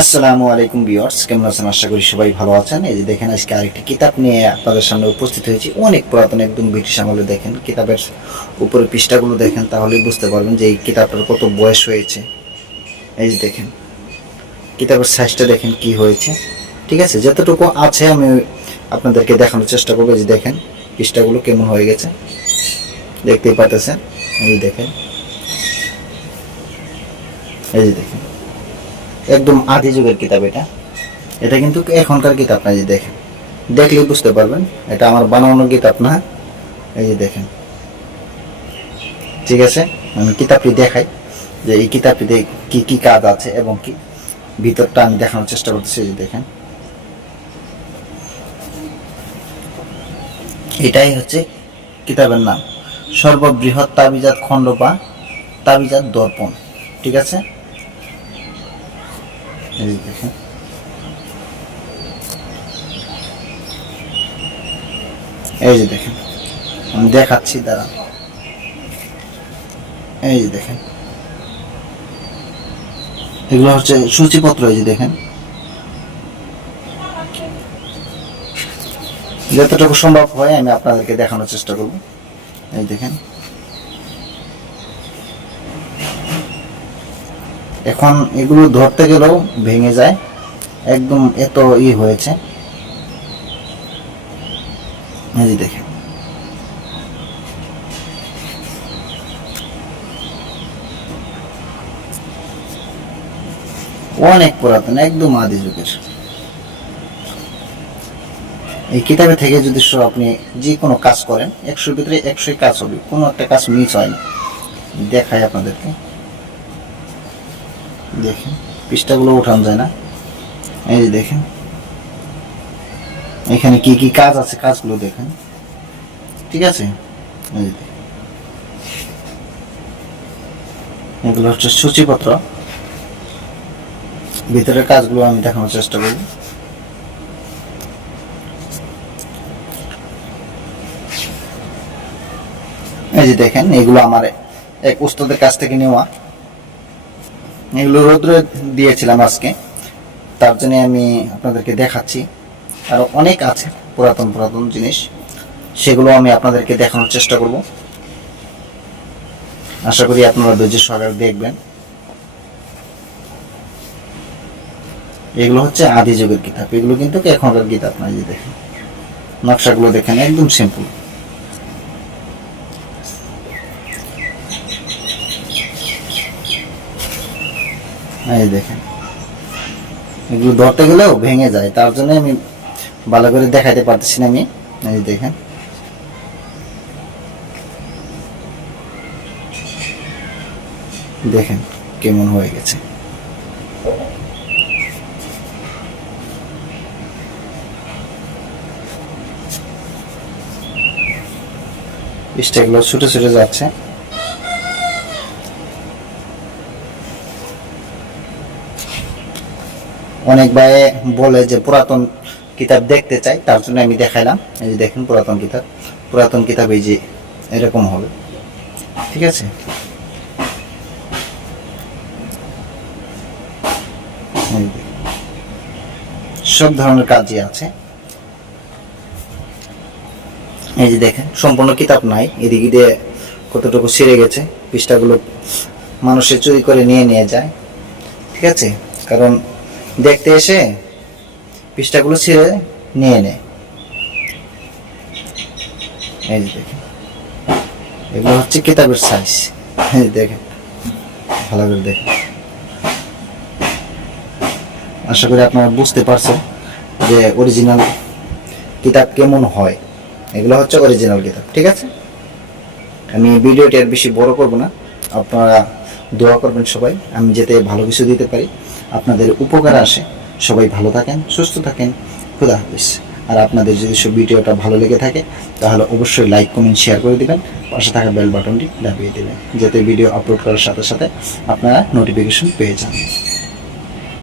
আসসালামু আলাইকুম ভিউয়ার্স, কেমন আছেন? আশা করি সবাই ভালো আছেন। এই যে দেখেন, আজকে আরেকটি কিতাব নিয়ে আপনাদের সামনে উপস্থিত হয়েছি। অনেক পুরাতন একদম ব্রিটিশ আমলে দেখেন, কিতাবের উপরে পৃষ্ঠাগুলো দেখেন, তাহলেই বুঝতে পারবেন যে এই কিতাবটার কত বয়স হয়েছে। এই যে দেখেন, কিতাবের সাইজটা দেখেন কি হয়েছে। ঠিক আছে, যতটুকু আছে আমি আপনাদেরকে দেখানোর চেষ্টা করব। যে দেখেন, পৃষ্ঠাগুলো কেমন হয়ে গেছে। দেখতেই পাচ্ছেন এই দেখেন, এই যে দেখেন। একদম আদি যুগের কিতাব এটা। এটা কিন্তু এখনকার কিতাব না যে দেখেন। দেখলেই বুঝতে পারবেন, এটা আমার বানানো কিতাব না। এই যে দেখেন। ঠিক আছে, আমি কিতাবটি দেখাই, যে এই কিতাবটিতে কি কি কাজ আছে এবং কি। ভিতরটা আমি দেখানোর চেষ্টা করতেছি যে দেখেন। এটাই হচ্ছে কিতাবের নাম। সর্ববৃহৎ তাবিজাত খণ্ড বা তাবিজাত দর্পণ। ঠিক আছে? এই দেখেন এই যে দেখেন, আমি দেখাচ্ছি দাঁড়া এই যে দেখেন। এগুলো হচ্ছে সূচিপত্র, এই যে দেখেন। যতটুকু সম্ভব হয়, আমি আপনাদেরকে দেখানোর চেষ্টা করব। এই দেখেন। এখন এগুলো ধরতে গেলেও ভেঙে যায়। একদম এত ই হয়েছে। এই দেখেন। অনেক পুরাতন, একদম আদি যুগের। এই কিতাবে থেকে যদি আপনি যে কোনো কাজ করেন, একশোর ভিতরে একশোই কাজ হবে, কোনো একটা কাজ মিস হয় দেখায় আপনাদেরকে। দেখেন, পৃষ্ঠাগুলো উঠানো যায় না। এই যে দেখেন, এখানে কি কি কাজ আছে কাজগুলো দেখেন। ঠিক আছে। এগুলো হচ্ছে সূচিপত্র। ভিতরের কাজগুলো আমি দেখানোর চেষ্টা করব। এই যে দেখেন, এগুলো আমার এক উস্তাদের কাছ থেকে নেওয়া। এগুলো রৌদ্রে দিয়েছিলাম আজকে। তার জন্য আমি আপনাদেরকে দেখাচ্ছি। আরও অনেক আছে পুরাতন পুরাতন জিনিস। সেগুলো আমি আপনাদেরকে দেখানোর চেষ্টা করব। আশা করি আপনারা ধৈর্য সহকারে দেখবেন। এগুলো হচ্ছে আদি যুগের কিতাব। এগুলো কিন্তু এখনকার কিতাব না, এই যে দেখেন। নকশাগুলো দেখেন, একদম সিম্পল এই দেখেন। এগুলো ধরতে গেলেও ভেঙে যায়, তার জন্য আমি ভালো করে দেখাইতে পারতেছি না আমি। এই দেখেন। দেখেন কেমন হয়ে গেছে। পৃষ্ঠাগুলো ছুটে ছুটে যাচ্ছে। অনেক ভাই বলে যে পুরাতন কিতাব দেখতে চাই, তার জন্য আমি দেখাইলাম। এই যে দেখেন পুরাতন কিতাব। পুরাতন কিতাব এই যে এরকম হবে। ঠিক আছে? সব ধরনের কাজই আছে। এই যে দেখেন, সম্পূর্ণ কিতাব নাই। এদিকে দিয়ে কতটুকু ছিঁড়ে গেছে, পৃষ্ঠাগুলো মানুষের চুরি করে নিয়ে নিয়ে যায়। ঠিক আছে? কারণ দেখতে এসে পৃষ্ঠাগুলো ছিঁড়ে নিয়ে নেয় এই যে দেখেন। এগুলো হচ্ছে কিতাবের সাইজ এই দেখেন। ভালো করে দেখেন। আশা করি আপনারা বুঝতে পারছেন যে অরিজিনাল কিতাব কেমন হয়। এগুলো হচ্ছে অরিজিনাল কিতাব, ঠিক আছে? আমি ভিডিওটি আর বেশি বড় করব না। আপনারা দোয়া করবেন সবাই। আমি যাতে ভালো কিছু দিতে পারি। আপনাদের উপকার আসে। সবাই ভালো থাকেন, সুস্থ থাকেন। খুদা হাফিজ। আর আপনাদের যদি সব ভিডিওটা ভালো লেগে থাকে, তাহলে অবশ্যই লাইক, কমেন্ট শেয়ার করে দেবেন। পাশে থাকা বেল বাটনটি দাবিয়ে দেবেন, যাতে ভিডিও আপলোড করার সাথে সাথে আপনারা নোটিফিকেশন পেয়ে যান।